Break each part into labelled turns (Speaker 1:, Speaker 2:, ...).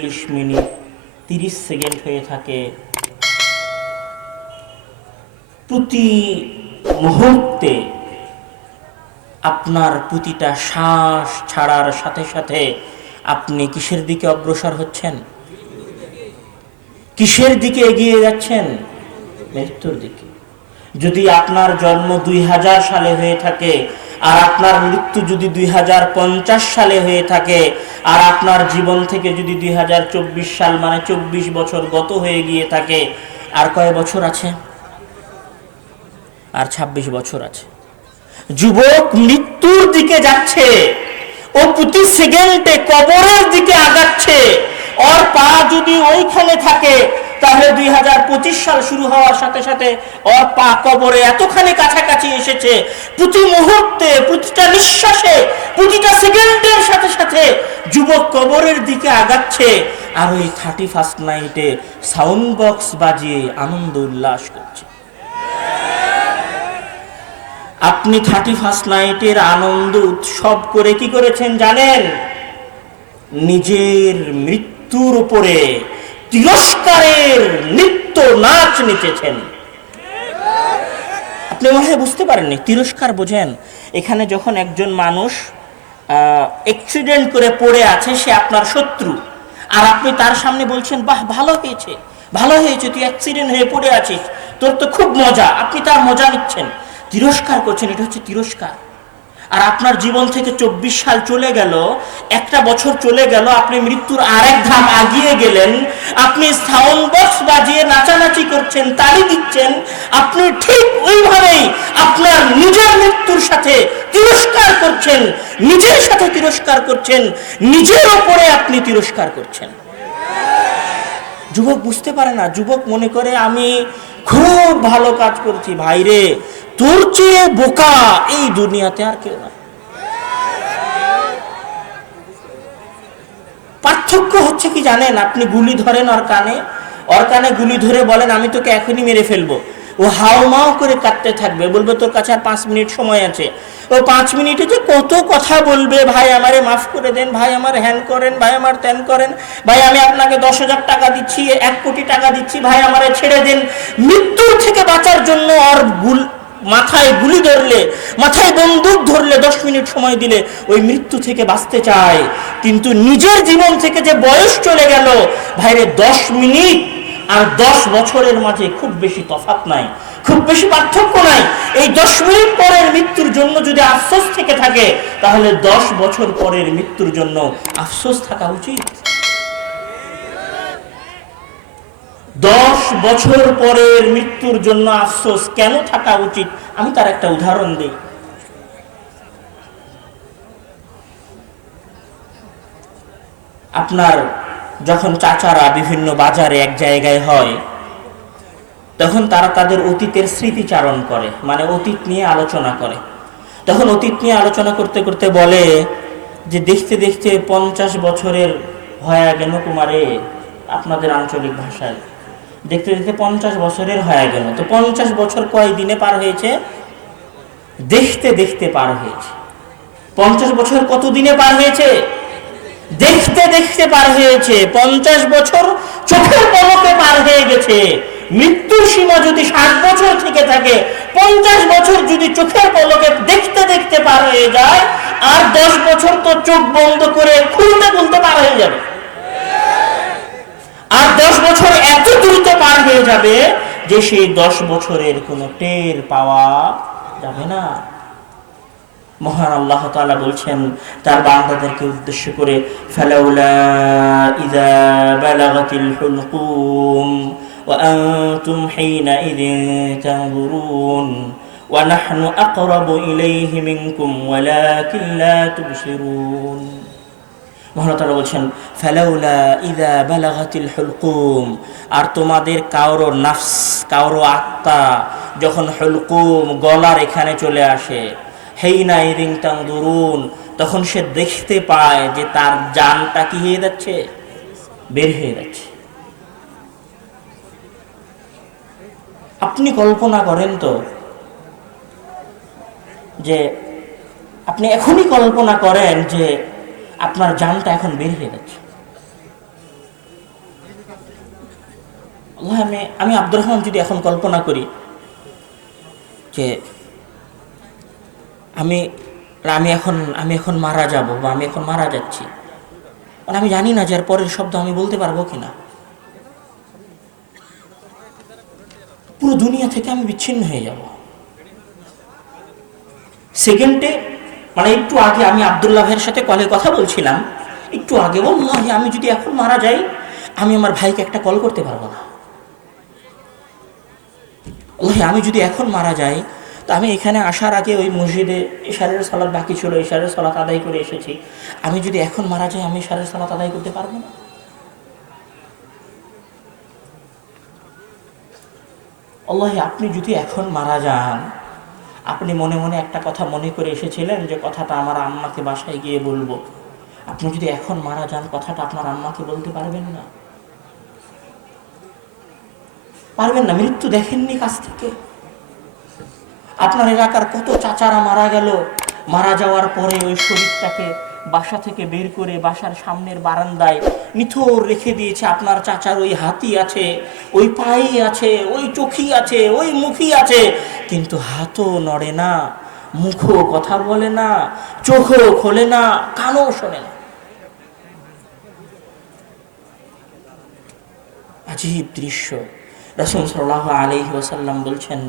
Speaker 1: চল্লিশ মিনিট তিরিশ সেকেন্ড হয়ে থাকে। প্রতি মুহূর্তে আপনার প্রতিটা শ্বাস ছাড়ার সাথে সাথে আপনি কিসের দিকে অগ্রসর হচ্ছেন? কিসের দিকে এগিয়ে যাচ্ছেন? মৃত্যুর দিকে। যদি আপনার জন্ম দুই হাজার সালে হয়ে থাকে আর আপনার মৃত্যু যদি দুই হাজার পঞ্চাশ সালে হয়ে থাকে, আর আপনার জীবন থেকে যদি দুই হাজার চব্বিশ সাল মানে চব্বিশ বছর গত হয়ে গিয়ে থাকে, আর কয় বছর আছে? আর ২৬ বছর আছে। যুবক মৃত্যুর দিকে যাচ্ছে, ও প্রতি সেকেন্ডে কবরের দিকে আগাচ্ছে। ওর পা যদি ওইখানে থাকে, তাহলে দুই হাজার পঁচিশ সাল শুরু হওয়ার সাথে সাথে ওর পা কবরে এতখানি কাছাকাছি এসেছে, প্রতি মুহূর্তে, প্রতিটা নিঃশ্বাসে, প্রতিটা সেকেন্ডের সাথে সাথে যুবক কবরের দিকে আগাচ্ছে। আর ওই থার্টি ফার্স্ট নাইটে সাউন্ড বক্স বাজিয়ে আনন্দ উল্লাস করছে। আপনি থার্টি ফার্স্ট নাইটের আনন্দ উৎসব করে কি করেছেন জানেন? নিজের মৃত্যুর উপরে তিরস্কারের নৃত্য নাচ নিতেছেন আপনি মনে হয় বুঝতে পারেননি, তিরস্কার বোঝেন। এখানে যখন একজন মানুষ অ্যাক্সিডেন্ট করে পড়ে আছে, সে আপনার শত্রু। আর আপনি তার সামনে বলছেন, বাহ, ভালো হয়েছে ভালো হয়েছে, তুই অ্যাক্সিডেন্ট হয়ে পড়ে আছিস, তোর তো খুব মজা, আপনি তার মজা নিচ্ছেন। তিরস্কার করছেন, এটা হচ্ছে তিরস্কার। আর আপনার জীবন থেকে চব্বিশ সাল চলে গেল, একটা বছর চলে গেল, আপনি মৃত্যুর আরেক ধাম আগিয়ে গেলেন, আপনি সাউন্ড বক্স বাজিয়ে নাচানাচি করছেন, তালি দিচ্ছেন, আপনি ঠিক ওইভাবেই আপনার নিজের মৃত্যুর সাথে তিরস্কার করছেন, নিজের সাথে তিরস্কার করছেন, নিজের ওপরে আপনি তিরস্কার করছেন। যুবক বুঝতে পারে না, যুবক মনে করে আমি খুব ভালো কাজ করছি, ভাইরে। তোর চেয়ে বোকা এই দুনিয়াতে আর কেউ না পার্থক্য হচ্ছে কি জানেন? আপনি গুলি ধরেন ওর কানে ওর কানে গুলি ধরে বলেন, আমি তোকে এখনই মেরে ফেলব। ও হাওমাও করে কাটতে থাকবে। বলবে, তোর কাছে আর পাঁচ মিনিট সময় আছে। ও পাঁচ মিনিটে যে কত কথা বলবে, ভাই, আমারে মাফ করে দেন, ভাই, আমার হ্যান করেন, ভাই, আমার ত্যান করেন, ভাই, আমি আপনাকে দশ হাজার টাকা দিচ্ছি, এক কোটি টাকা দিচ্ছি, ভাই, আমারে ছেড়ে দেন। মৃত্যুর থেকে বাঁচার জন্য ওর গুল, মাথায় গুলি ধরলে, মাথায় বন্দুক ধরলে দশ মিনিট সময় দিলে ওই মৃত্যু থেকে বাঁচতে চায়। কিন্তু নিজের জীবন থেকে যে বয়স চলে গেল, ভাইরে, দশ মিনিট আর দশ বছরের মাঝে খুব বেশি তফাত নাই, খুব বেশি পার্থক্য নাই। এই দশ মিনিট পরের মৃত্যুর জন্য যদি আফসোস থেকে থাকে, তাহলে দশ বছর পরের মৃত্যুর জন্য আফসোস থাকা উচিত। দশ বছর পরের মৃত্যুর জন্য আফসোস কেন থাকা উচিত? আমি তার একটা উদাহরণ দিই। আপনার যখন চাচারা বিভিন্ন বাজারে এক জায়গায় হয়, তখন তারা তাদের অতীতের স্মৃতিচারণ করে মানে অতীত নিয়ে আলোচনা করে। তখন অতীত নিয়ে আলোচনা করতে করতে বলে যে, দেখতে দেখতে পঞ্চাশ বছরের হয়ে গেল কুমারে, আপনাদের আঞ্চলিক ভাষায়। দেখতে দেখতে পঞ্চাশ বছরের হয়ে গেল। তো পঞ্চাশ বছর কয় দিনে পার হয়েছে? দেখতে দেখতে পার হয়েছে। পঞ্চাশ বছর কত দিনে পার হয়েছে? দেখতে দেখতে পার হয়েছে, পঞ্চাশ বছর চোখের পলকে পার হয়ে গেছে। মৃত্যুর সীমা যদি ষাট বছর থেকে থাকে, পঞ্চাশ বছর যদি চোখের পলকে দেখতে দেখতে পার হয়ে যায়, আর দশ বছর তো চোখ বন্ধ করে খুলতে খুলতে পার হয়ে যাবে। আর দশ বছর এত দ্রুত পার হয়ে যাবে যে সেই দশ বছরের কোনো টের পাওয়া যাবে না। মহান আল্লাহ তাআলা বলছেন, তার বান্দাদেরকে উদ্দেশ্য করে, ফালাউলা ইযা বালাগাতিল হুলকুম হিনাইযিন তানজুরুন, ওয়া নাহনু আকরাবু ইলাইহি মিনকুম, ওয়ালাকিন লা তুবসিরুন মহানতারা বলছেন, ফেলাউলা ইদা বালাগাতিল হুলকুম, আর তোমাদের কাউরো নাফস কাউরো আত্মা যখন হুলকুম গলার এখানে চলে আসে হেইনা তখন সে দেখতে পায় যে তার জানটা কি হয়ে যাচ্ছে? বের হয়ে যাচ্ছে। আপনি কল্পনা করেন তো যে আপনি এখনই কল্পনা করেন যে আপনার জানটা এখন বের হয়ে যাচ্ছে। আমি আমি আব্দুর রহমান যদি এখন কল্পনা করি যে আমি আমি এখন আমি এখন মারা যাব বা আমি এখন মারা যাচ্ছি। মানে আমি জানি না যে আর পরের শব্দ আমি বলতে পারব কিনা। পুরো দুনিয়া থেকে আমি বিচ্ছিন্ন হয়ে যাব। সেকেন্ডে মানে একটু আগে আমি আবদুল্লাহ ভাইয়ের সাথে কলে কথা বলছিলাম। একটু আগে বললাম আমি যদি এখন মারা যাই, আমি আমার ভাইকে একটা কল করতে পারব না। আমি যদি এখন মারা যাই তো আমি এখানে আসার আগে ওই মসজিদে ইশারের সালাত বাকি ছিল, ইশারের সালাত আদায় করে এসেছি। আমি যদি এখন মারা যাই, আমি ইশারের সালাত আদায় করতে পারব না? আল্লাহ, আপনি যদি এখন মারা যান, আপনি মনে মনে একটা কথা মনে করে এসেছিলেন যে কথাটা আমার আম্মাকে বাসায় গিয়ে বলব। আপনি যদি এখন মারা যান, কথাটা আপনার আম্মাকে বলতে পারবেন না? পারবেন না, মৃত্যু দেখেননি কাছ থেকে? আপনার এলাকার কত চাচারা মারা গেল? মারা যাওয়ার পরে ওই শরীরটাকে বাসা থেকে বের করে বাসার সামনের বারান্দায় নিথর রেখে দিয়েছে। আপনার চাচার ওই হাতি আছে, ওই পাই আছে, ওই চোখি আছে, ওই মুখি আছে। কিন্তু হাতও নড়ে না, মুখও কথা বলে না, চোখও খোলে না, কানও শোনে না। আজীব দৃশ্য। রসুল সাল্লাহ আলহি ওসাল্লাম বলছেন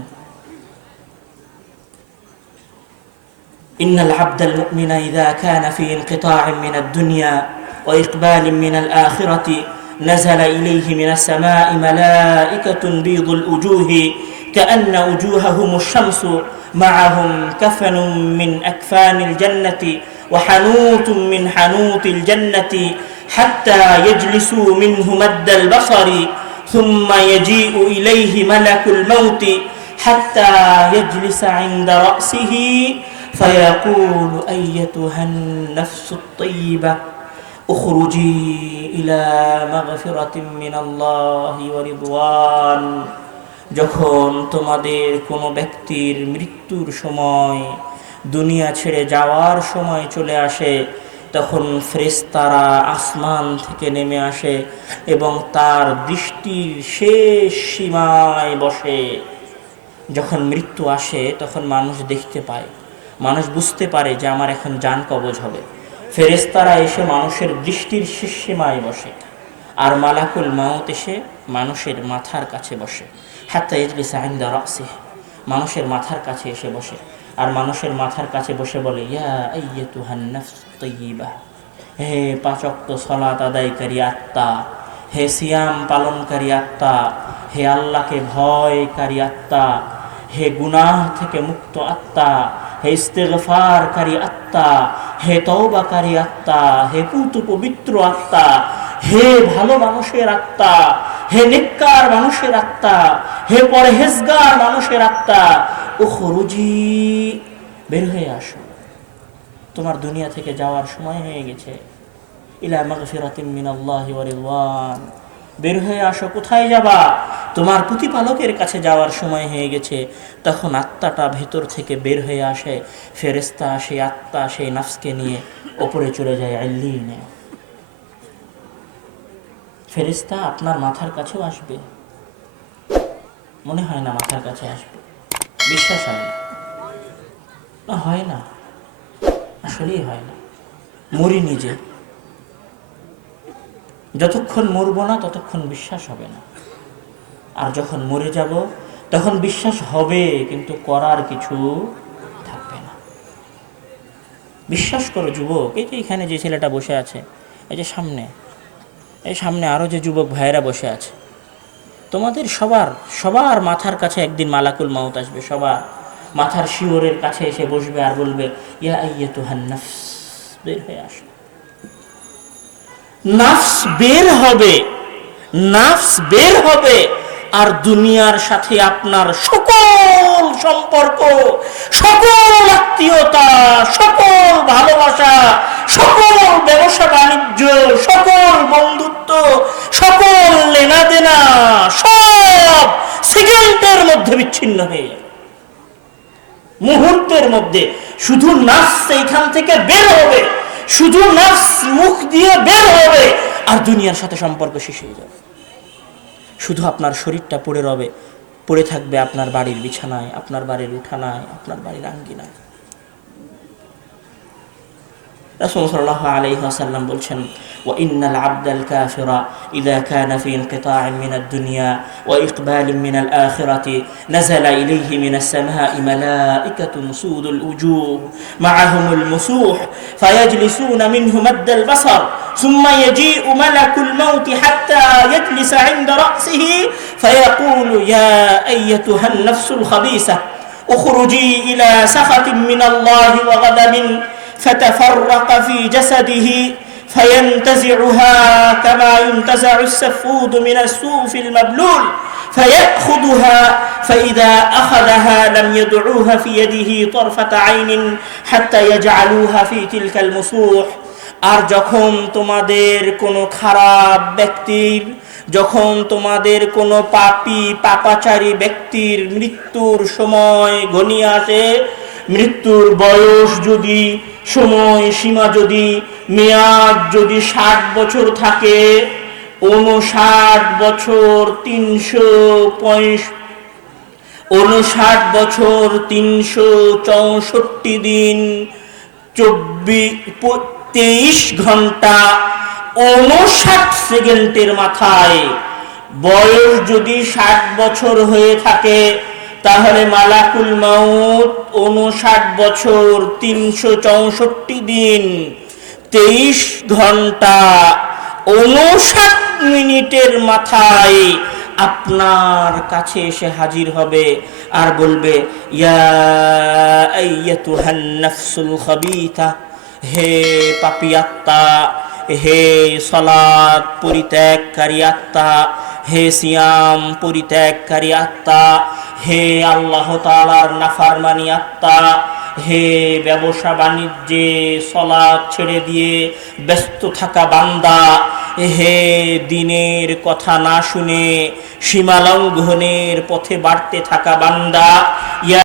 Speaker 1: إن العبد المؤمن إذا كان في انقطاع من الدنيا وإقبال من الآخرة نزل إليه من السماء ملائكة بيض الوجوه كأن وجوههم الشمس معهم كفن من أكفان الجنة وحنوط من حنوط الجنة حتى يجلسوا منه مد البصر ثم يجيء إليه ملك الموت حتى يجلس عند رأسه فيقول أيتها النفس الطيبة اخرجي إلى مغفرة من الله ورضوان যখন তোমাদের কোনো ব্যক্তির মৃত্যুর সময় দুনিয়া ছেড়ে যাওয়ার সময় চলে আসে তখন ফ্রেস্তারা আসমান থেকে নেমে আসে এবং তার দৃষ্টির শেষ সীমায় বসে যখন মৃত্যু আসে তখন মানুষ দেখতে পায় মানুষ বুঝতে পারে যে আমার এখন যান কবজ হবে। ফেরেস্তারা এসে মানুষের দৃষ্টির শেষ সীমায় বসে, আর মালাকুল মাউত এসে মানুষের মাথার কাছে বসে। হাত্তা ইজলিস আইন্দা রাসিহ, মানুষের মাথার কাছে এসে বসে, আর মানুষের মাথার কাছে বসে বলে, ইয়া আইয়াতুহান নাফস তাইয়্যিবা হে পাচক্ত সলাত আদায়কারী আত্মা, হে সিয়াম পালনকারী আত্মা, হে আল্লাহকে ভয়কারী আত্মা, হে গুনাহ থেকে মুক্ত আত্মা হে ইস্তেগফারকারী আত্মা, হে তওবাকারী আত্মা, হে পুত পবিত্র আত্মা, হে ভালো মানুষের আত্মা, হে নেককার মানুষের আত্মা, হে পরহেজগার মানুষের আত্মা ও খরুজি বের হয়ে আসো। তোমার দুনিয়া থেকে যাওয়ার সময় হয়ে গেছে। ইলা মাগফিরাতিম মিনাল্লাহি ওয়া রিদওয়ান। বের হয়ে আসো, কোথায় যাবা? তোমার প্রতিপালকের কাছে যাওয়ার সময় হয়ে গেছে। তখন আত্মাটা ভেতর থেকে বের হয়ে আসে। ফেরেস্তা সেই আত্মা, সেই নাফসকে নিয়ে ওপরে চলে যায় আল্লিনে ফেরেস্তা আপনার মাথার কাছেও আসবে। মনে হয় না মাথার কাছে আসবে। বিশ্বাস হয় না। হয় না। আসলেই হয় না। মরি নিজে যতক্ষণ মরব না, ততক্ষণ বিশ্বাস হবে না। আর যখন মরে যাব, তখন বিশ্বাস হবে, কিন্তু করার কিছু থাকবে না। বিশ্বাস করো যুবক, এই যে এখানে যে ছেলেটা বসে আছে, এই যে সামনে, এই সামনে আরও যে যুবক ভাইয়েরা বসে আছে, তোমাদের সবার সবার মাথার কাছে একদিন মালাকুল মাউত আসবে, সবার মাথার শিওরের কাছে এসে বসবে আর বলবে, ইয়া আইয়া তুহান বের হয়ে আসো। নাফস বের হবে, নাফস বের হবে, আর দুনিয়ার সাথে আপনার সকল সম্পর্ক, সকল আত্মীয়তা, সকল ভালোবাসা, সকল ব্যবসা বাণিজ্য, সকল বন্ধুত্ব, সকল লেনাদেনা সব সেকেন্ডের মধ্যে বিচ্ছিন্ন হয়ে মুহূর্তের মধ্যে শুধু নাফস এইখান থেকে বের হবে। শুধু নাফস মুখ দিয়ে বের হবে আর দুনিয়ার সাথে সম্পর্ক শেষ হয়ে যাবে। শুধু আপনার শরীরটা পড়ে রবে, পড়ে থাকবে আপনার বাড়ির বিছানায়, আপনার বাড়ির উঠানায়, আপনার বাড়ির আঙ্গিনায়। رسول صلى الله عليه وسلم بلشن وإن العبد الكافر إذا كان في انقطاع من الدنيا وإقبال من الآخرة نزل إليه من السماء ملائكة سود الوجوه معهم المسوح فيجلسون منه مد البصر ثم يجيء ملك الموت حتى يجلس عند رأسه فيقول يا أيتها النفس الخبيثة اخرجي إلى سخط من الله وغضب فتفرق في جسده فينتزعها كما ينتزع السفود من السوف المبلول فيأخذها فإذا أخذها لم يدعوها في يده طرفة عين حتى يجعلوها في تلك المسوح আর যখন তোমাদের কোনো খারাপ ব্যক্তির যখন তোমাদের কোনো পাপী পাপাচারী ব্যক্তির মৃত্যুর সময় ঘনিয়ে আসে মৃত্যুর বয়স যদি সময় সীমা যদি, মেয়াদ যদি ষাট বছর থাকে, উনষাট বছর তিনশো উনষাট বছর তিনশো চৌষট্টি দিন চব্বিশ তেইশ ঘণ্টা উনষাট সেকেন্ডের মাথায়, বয়স যদি ষাট বছর হয়ে থাকে তাহলে মালাকুল মাউত উনষাট বছর তিনশো চৌষট্টি দিন, তেইশ ঘণ্টা উনষাট মিনিটের মাথায় আপনার কাছে এসে হাজির হবে আর বলবে হে পাপি আত্মা, হে সলাদ পরিত্যাগকারী আত্মা, হে সিয়াম পরিত্যাগকারী আত্মা হে আল্লাহ তালার নাফারমানি আত্মা, হে ব্যবসা বাণিজ্যে সলা ছেড়ে দিয়ে ব্যস্ত থাকা বান্দা, হে দিনের কথা না শুনে সীমালঙ্ঘনের পথে বাড়তে থাকা বান্দা, ইয়া